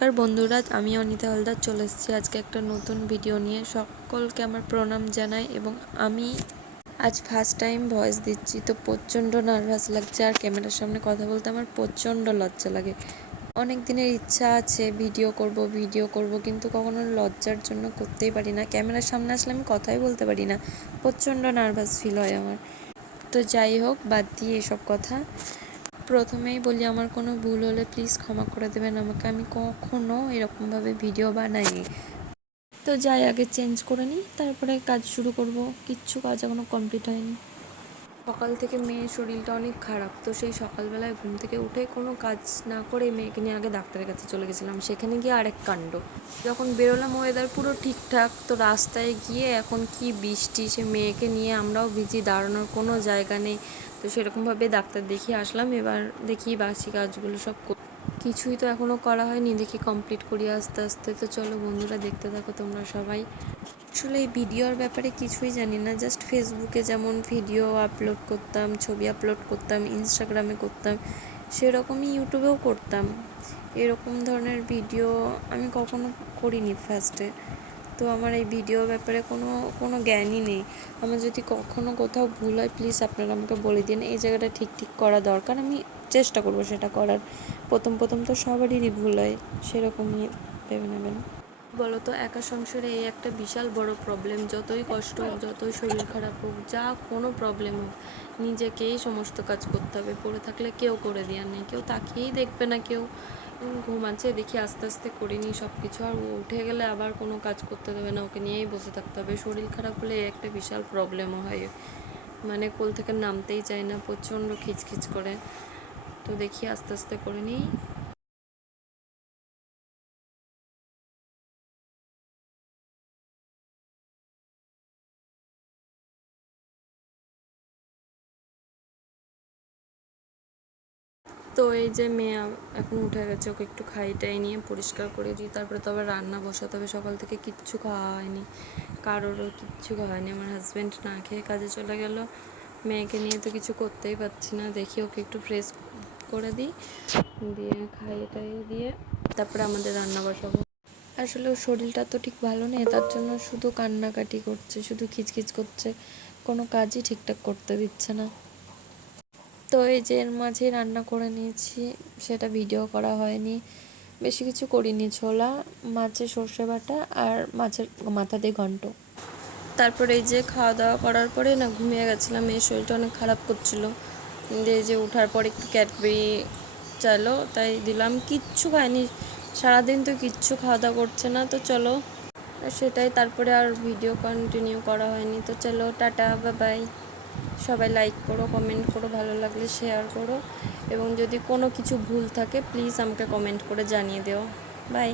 নমস্কার বন্ধুরা, আমি অনিতা হালদার চলে এসেছি আজকে একটা নতুন ভিডিও নিয়ে। সকলকে আমার প্রণাম জানাই এবং আমি আজ ফার্স্ট টাইম ভয়েস দিচ্ছি, তো প্রচণ্ড নার্ভাস লাগছে আর ক্যামেরার সামনে কথা বলতে আমার প্রচণ্ড লজ্জা লাগে। অনেক দিনের ইচ্ছা আছে ভিডিও করব ভিডিও করব, কিন্তু কখনো লজ্জার জন্য করতেই পারি না। ক্যামেরার সামনে আসলে আমি কথাই বলতে পারি না। প্রচণ্ড নার্ভাস ফিল হয় আমার। তো যাই হোক, বাদ দিয়ে এসব কথা। প্রথমেই বলি, আমার কোনো ভুল হলে প্লিজ ক্ষমা করে দেবেন আমাকে। আমি কখনো এরকমভাবে ভিডিও বানাইনি। তো যাই, আগে চেঞ্জ করে নিই, তারপরে কাজ শুরু করব। কিচ্ছু কাজ এখনও কমপ্লিট হয়নি। সকাল থেকে মেয়ের শরীরটা অনেক খারাপ। তো সেই সকালবেলায় ঘুম থেকে উঠে কোনো কাজ না করে মেয়েকে নিয়ে আগে ডাক্তারের কাছে চলে গেছিলাম। সেখানে গিয়ে আরেক কাণ্ড। যখন বেরোলাম ওয়েদার পুরো ঠিকঠাক, তো রাস্তায় গিয়ে এখন কি বৃষ্টি, সে মেয়েকে নিয়ে আমরাও ভিজি দাঁড়ানোর কোনো জায়গা নেই। তো সেরকমভাবে ডাক্তার দেখিয়ে আসলাম। এবার দেখি বাসি কাজগুলো সব কিছুই তো এখনও করা হয়নি। দেখি কমপ্লিট করি আস্তে আস্তে। তো চলো বন্ধুরা, দেখতে থাকো তোমরা সবাই। আসলে এই ভিডিওর ব্যাপারে কিছুই জানি না। জাস্ট ফেসবুকে যেমন ভিডিও আপলোড করতাম, ছবি আপলোড করতাম ইনস্টাগ্রামে করতাম, সেরকমই ইউটিউবেও করতাম। এরকম ধরনের ভিডিও আমি কখনো করিনি ফার্স্টে তো আমার এই ভিডিও ব্যাপারে কোনো কোনো জ্ঞানই নেই। আমার যদি কখনো কোথাও ভুল হয় প্লিজ আপনারা আমাকে বলে দিন। এই জায়গাটা ঠিক ঠিক করা দরকার। আমি চেষ্টা করব সেটা করার। প্রথম প্রথম তো সবারই ভুল হয়, সেরকমই ভেবে নেবেন। বলো তো একা সংসারে এই একটা বিশাল বড় প্রবলেম যতই কষ্ট হোক, যতই শরীর খারাপ হোক, যা কোনো প্রবলেম হোক, নিজেকেই সমস্ত কাজ করতে হবে। পড়ে থাকলে কেউ করে দেওয়ার নেই, কেউ তাকিয়েই দেখবে না কেউ। ঘুমাচ্ছে, দেখি আস্তে আস্তে করে নিই সব কিছু আর ও উঠে গেলে আবার কোনো কাজ করতে দেবে না, ওকে নিয়েই বসে থাকতে হবে। শরীর খারাপ হলে একটা বিশাল প্রবলেমও হয়। মানে কোল থেকে নামতেই চায় না, প্রচণ্ড খিচখিচ করে। তো দেখি আস্তে আস্তে করে নিই। তো এই যে মেয়ে এখন উঠে গেছে, ওকে একটু খাইটাই নিয়ে পরিষ্কার করে দিই। তারপরে তো আবার রান্না বসাতে হবে, সকাল থেকে কিচ্ছু খাওয়া হয়নি। কারোরও কিচ্ছু খাওয়া হয়নি, আমার হাজব্যান্ড না খেয়ে কাজে চলে গেল। মেয়েকে নিয়ে তো কিছু করতেই পারছি না, দেখি ওকে একটু ফ্রেশ করে দিই। দিয়ে খাইটাই দিয়ে তারপরে আমাদের রান্না বসাবো। আসলে শরীরটা তো ঠিক ভালো নেই, তার জন্য শুধু কান্নাকাটি করছে, শুধু খিচখিচ করছে, কোনো কাজই ঠিকঠাক করতে দিচ্ছে না। তো এই যে এর মাঝে রান্না করে নিয়েছি, সেটা ভিডিও করা হয়নি, বেশি কিছু করিনি, ছোলা, মাছের সর্ষে বাটা আর মাছের মাথা দিয়ে ঘন্ট। তারপরে এই যে খাওয়া দাওয়া করার পরে না ঘুমিয়ে গেছিলাম, এই শরীরটা অনেক খারাপ করছিল। দিয়ে যে ওঠার পর একটু ক্যাডবেরি চাইলো তাই দিলাম। কিচ্ছু খায়নি সারাদিন তো কিচ্ছু খাওয়া দাওয়া করছে না, তো চলো। সেটাই তারপরে আর ভিডিও কন্টিনিউ করা হয়নি। তো চলো, টাটা বা বাই সবাই লাইক করো কমেন্ট করো, ভালো লাগলে শেয়ার করো। এবং যদি কোনো কিছু ভুল থাকে প্লিজ আমাকে কমেন্ট করে জানিয়ে দিও। বাই